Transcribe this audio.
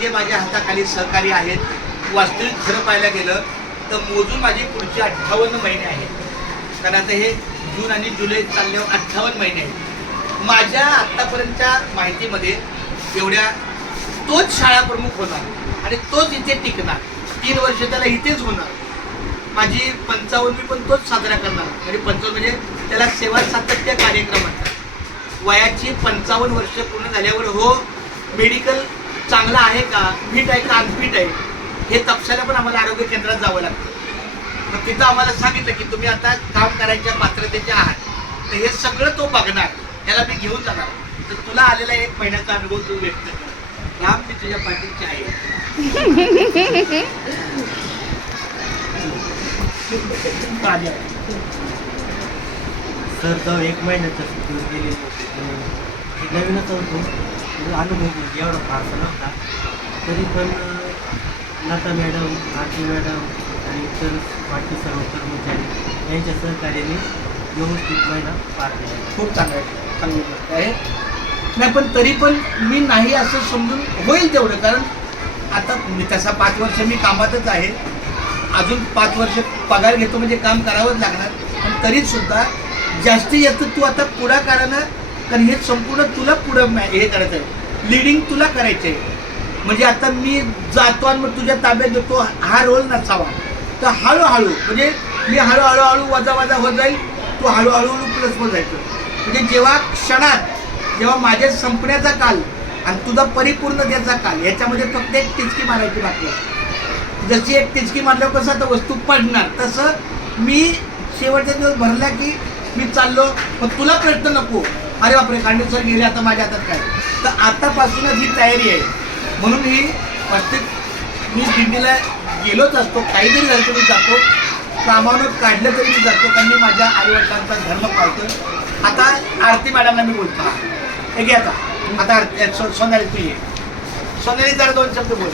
जे माझ्या हाताखाली सहकारी आहेत, वास्तविक खरं पाहायला गेलं तर मोजून माझी पुढची 58 महिने आहेत. कारण आता हे जून आणि जुलै चालल्यावर 58 महिने आहेत. माझ्या आत्तापर्यंतच्या माहितीमध्ये एवढ्या तोच शाळा प्रमुख होणार आणि तोच इथे टिकणार. 3 वर्ष त्याला इथेच होणार. माझी 55वी पण तोच साजरा करणार. म्हणजे 55 म्हणजे त्याला सेवा सातत्य कार्यक्रम म्हणतात. वयाची 55 वर्ष पूर्ण झाल्यावर हो मेडिकल चांगला आहे का, फिट आहे का अनफिट आहे हे तपासायला पण आम्हाला आरोग्य केंद्रात जावं लागतं. मग तिथं आम्हाला सांगितलं की तुम्ही आता काम करायच्या पात्रतेचे आहात, तर हे सगळं तो बघणार, त्याला मी घेऊन जाणार. तर तुला आलेला 1 महिन्याचा अनुभव तू व्यक्त कर. राम मी तुझ्या पाठीची आहे. सर जाऊ 1 महिन्याच्या सुट्टीवर गेलेले होते. नवीनच होतो, अनुभव म्हणजे एवढा फारसा नव्हता. तरी पण लता मॅडम, आरती मॅडम आणि इतर बाकी सर्व कर्मचारी यांच्या सहकार्याने व्यवस्थित महिना पार केला. खूप चांगलं आहे, चांगली गोष्ट आहे. नाही पण तरी पण मी नाही असं समजून होईल तेवढं. कारण आता मी तसा 5 वर्ष मी कामातच आहे. अजून 5 वर्ष पगार घेतो म्हणजे काम करावंच लागणार. पण तरीसुद्धा जास्तीत जास्त तू आता पुढाकारानं, कारण हे संपूर्ण तुला पुढं हे करायचं आहे, लिडिंग तुला करायचं आहे. म्हणजे आता मी जातो आणि मग तुझ्या ताब्यात देतो हा रोल नसावा. तर हळूहळू म्हणजे मी हळूहळू वजा होत जाईल, तू हळूहळू प्लस होत जायचं. म्हणजे जेव्हा क्षणात जेव्हा माझ्या संपण्याचा काल आणि तुझा परिपूर्णतेचा काल याच्यामध्ये फक्त एक टिचकी मारायची बाकी आहे. जशी एक टिचकी मारल्यावर कसं आता वस्तू पडणार, तसं मी शेवटचा दिवस भरला की मी चाललो. मग तुला प्रश्न नको, अरे बापरे कांडे सर गेले आता माझ्या हातात काय. तर आतापासूनच ही तयारी आहे. म्हणून ही प्रत्येक मी दिंडीला गेलोच असतो, काहीतरी झालं तरी जातो, कामावरून काढलं तरी मी जातो. कारण मी माझ्या आईवडिलांचा धर्म पाळतो. आता आरती मॅडमला मी बोलतो, हे घे आता आरती सोनाली तू ये. सोनाली जरा 2 शब्द बोल.